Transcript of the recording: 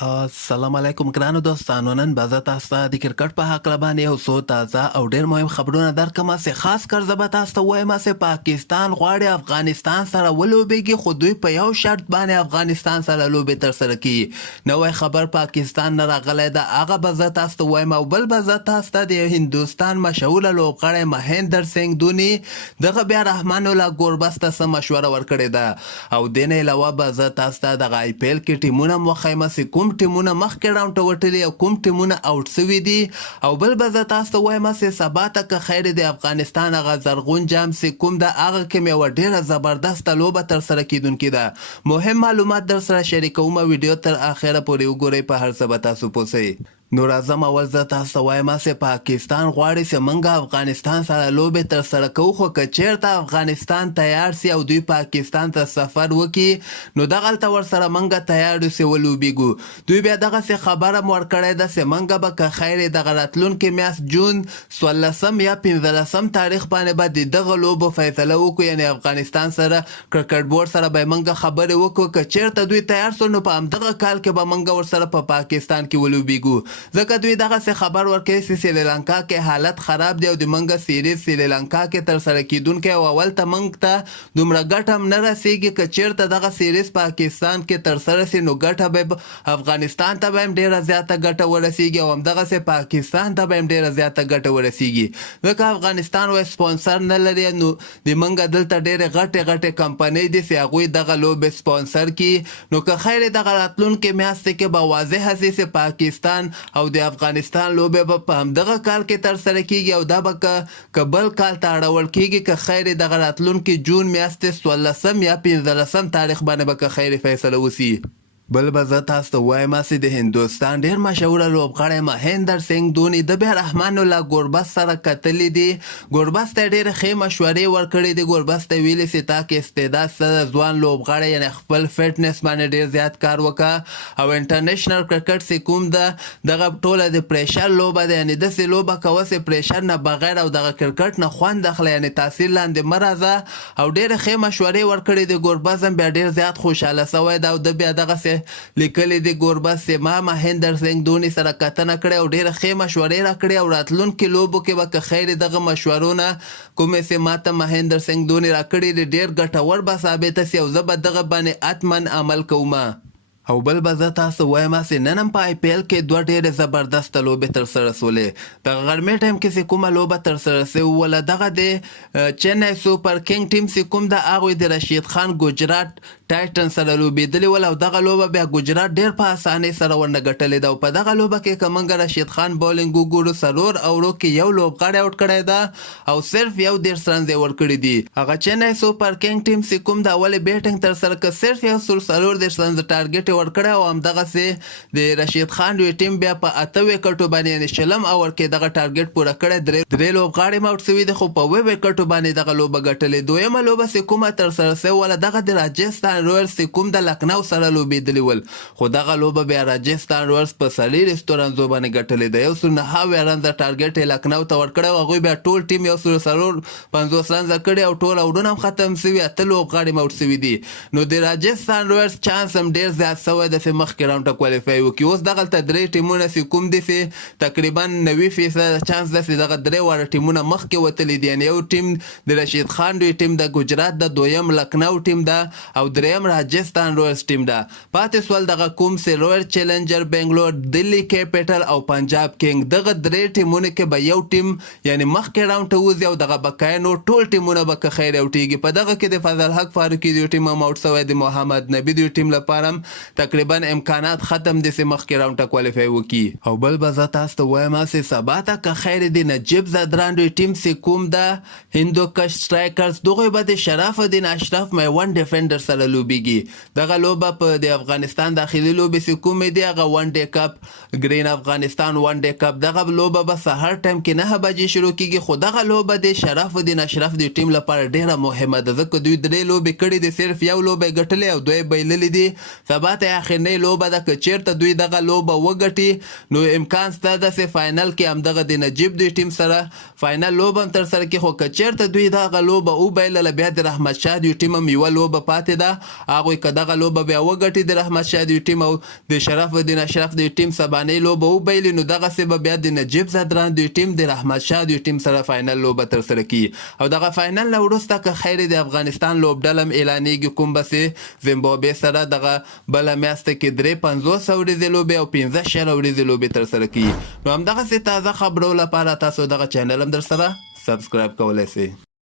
السلام علیکم ګرانو دوستانو. نن به زه تاسو ته د کرکټ په هکله باندې یو څو تازه او ډېر مهم خبرونه درکړم. چې خاص کر زه به تاسو ته وایم چې پاکستان غواړي افغانستان سره ولوبېږي، خو دوی په یو شرط باندې افغانستان سره لوبې ترسره کړي. نوی خبر پاکستان نه راغلی ده، هغه به زه تاسو ته وایم. او بل به زه تاسو ته د هندوستان مشهوره لوبغاړی مهیندر سنګ دوني دغه بیا رحمان الله ګوربز ته څه مشوره ورکړې ده. او دې نه علاوه به زه تاسو ته دغه آی پی ایل کې ټیمونه هم وښیم چې کوم ټیمونه مخکې راونډ ته وتلي او کوم ټیمونه آوټ سوي دي. او بل به زه تاسو ته وایم چې سبا ته که خیر د افغانستان هغه زرغون جام چې کوم ده هغه کې مې یوه ډېره زبردسته لوبه ترسره کیدونکې ده. مهم معلومات در سره شریکوم. ویډیو تر اخره پورې وګورئ، په هر څه به تاسو پوه سئ. نو راځم اول زه تاسو ته وایم چې پاکستان غواړي چې موږ افغانستان سره لوبې ترسره کوو، خو که چېرته افغانستان تیار سي او دوی پاکستان ته سفر وکړي نو دغلته ورسره موږ تیار یو چې ولوبېږو. دوی بیا دغسې خبره م ورکړې ده چې موږ به که خیر دغه راتلونکې میاشت جون 16 یا 15 تاریخ باندې به د دغه لوبو فیصله وکړو، یعنې افغانستان سره کرکټ بورډ سره به موږ خبرې وکړو. که چېرته دوی تیار سو نو په همدغه کال کې به موږ ورسره په پاکستان کې ولوبېږو. ځکه دوی دغسې خبر ورکوي چې سریلانکا کې حالت خراب دی او د موږ سیریز سریلانکا کې ترسره کیدونکی او اول ته موږ ته دومره ګټه هم نه رسېږي. که چېرته دغه سیریز پاکستان کې ترسره سي نو ګټه به افغانستان ته به هم ډېره زیاته ګټه ورسېږي او همدغسې پاکستان ته به هم ډېره زیاته ګټه ورسېږي. ځکه افغانستان وایي سپانسر نه لري، نو د موږ دلته ډېرې غټې غټې کمپنۍ دي چې هغوی دغه لوبې سپانسر کړي. نو که خیر دغه راتلونکې میاشتې کې به واضحه سي چې پاکستان او د افغانستان لوبې به په همدغه کال کې ترسره کیږي او دا به که بل کال ته اړول کیږي. که خیر دغه راتلونکي جون میاشتې 16 یا 15 تاریخ باندې به که خیر فیصله وسي. بل به زه تاسو ته وایم چې د هندوستان ډېر مشهوره لوبغاړی مهیندر سنګ دوني د بیا رحمان الله ګوربز سره کتلي دي. ګوربز ته ډېرې ښې مشورې ورکړې دي. ګوربز ته ویلي چې تا کې استعداد شته، ځوان لوبغاړی، یعنې خپل فټنس باندې ډېر زیات کار وکړه. او انټرنیشنل کرکټ چې کوم ده دغه ټوله د پریشر لوبه ده، یعنې داسې لوبه کوه چې پریشر نه بغیر او دغه کرکټ نه خوند اخله، یعنې تاثیر لاندې مه راځه. او ډېرې ښې مشورې ورکړې دي. ګوربز هم بیا ډېر زیات خوشحاله سوی ده او ده بیا دغسې لیکلي دي ګوربز چې ما مهیندر سنګ دوني سره کتنه کړې او ډېره ښې مشورې راکړې او راتلونکي لوبو کې به که خیر دغه مشورو نه کومې چې ما ته مهیندر سنګ دوني راکړي دي ډېر ګټور به ثابته سي او زه به دغه باندې حتما عمل کوم. او بل به زه تاسو وایم چې نن هم په آی پی ایل کې دوه ډېرې زبردسته لوبې ترسره سولې. دغه غرمې ټایم کې چې کومه لوبه ترسره سوې وله دغه د چنای سوپر کینګ ټیم چې کوم ده هغوی د رشید خان ګجرات ټایټن سره لوبېدلې ول او دغه لوبه بیا ګجرات ډېر په اسانۍ سره ورنه ګټلې ده. او په دغه لوبه کې که موږ رشید خان بولینګ وګورو 4 اوورو کې یو لوبغاړی آوټ کړی ده او صرف یو 13 رنز یې ورکړي دي. هغه چنای سوپر کینګ ټیم چې کوم د اولې بیټینګ ترسره که صرف یو 14 رنز ټارګټ ورکړی او همدغسې د رشید خان دوی ټیم بیا په 8 وکټو باندې یعنې 20 اوور کې دغه ټارګټ پوره کړی. درې لوبغاړي هم آوټ سوي دي خو په 7 وکټو باندې دغه لوبه ګټلې. دویمه لوبه چې کومه ترسره سوې وله دغه د راجستان رویلز چې کوم د لکنو سره لوبېدلي ول، خو دغه لوبه بیا راجستان رویلز په 4 رنزو باندې ګټلې ده. 109 رنزه ټارګټ یې لکنو ته ورکړی او هغوی بیا ټول ټیم 150 رنزه کړي او ټول اوډونه هم ختم سوي، 8 لوبغاړي هم آوټ سوي دي. نو د راجستان رویلز چانس هم ډېر زیات سوی ده چې مخکې راونډ ته کوالیفای وکړي. اوس دغلته 3 ټیمونه چې کوم دي چې تقریبا 90% چانس ده چې دغه 3 واړه ټیمونه مخکې وتلي دي. یعنې یو ټیم د رشید خان دوی ټیم د ګجرات ده، دویم لکنو ټیم ده او دریم راجستان رویلز ټیم ده. پاتې سول دغه کوم چې رویل چیلنجر بنګلور، دلی کیپیټل او پنجاب کینګ. دغه 3 ټیمونه کې به یو ټیم یعنې مخکې راونډ ته وځي او دغه بقایه نور ټول ټیمونه به که خیر اوټېږي. په دغه کې د فضل حق فاروقي دوی ټیم هم آوټ سوی، د محمد نبي دوی ټیم لپاره هم تقریبا امکانات ختم دي چې مخکې راونډ ته کوالیفای وکړي. او بل به زه تاسو ته وایم چې سبا ته که خیر د نجیب زدران دوی ټیم چې کوم ده هندوکش سټرایکرز، دغوی به د شرف الدین اشرف میوند ډیفنډر سره لوبېږي. دغه لوبه په د افغانستان داخلي لوبې چې کومې دي هغه ون ډے کپ ګرین افغانستان ون ډے کپ، دغه لوبه به سهار ټایم کې 9 بجې شروع کیږي. خو دغه لوبه د شرف الدین اشرف د ټیم لپاره ډیره مهمه ده ځکه دوی 3 لوبې کړي دي، صرف یو لوبه یې ګټلې او 2 بایللې دي. سبا ته اخرنۍ لوبه ده، که چېرته دوی دغه لوبه وګټي نو امکان شته ده چې فاینل کې همدغه د نجیب دوی ټیم سره فاینل لوبه هم ترسره کړي. خو که چېرته دوی دغه لوبه وبایلله بیا د رحمت شاه دوی ټیم هم یوه لوبه پاتې ده هغوی که دغه لوبه بیا وګټي د رحمت شاه د ټیم او د شرف الدین اشرف د ټیم سبانۍ لوبه وبایلي نو دغسې به بیا د نجیب زدران د ټیم د رحمت شاه د ټیم سره فاینل لوبه ترسره کړي او دغه فاینل نه وروسته که خیر د افغانستان لوبډله هم اعلانېږي کوم بسې زیمبابوې سره دغه بله میاشته کې 53 ورځې لوبې او 15 شل ورځې لوبې ترسره کړي نو همدغسې تازه خبرو لپاره تاسو دغه چینل هم در سره سبسکرایب کولی سئ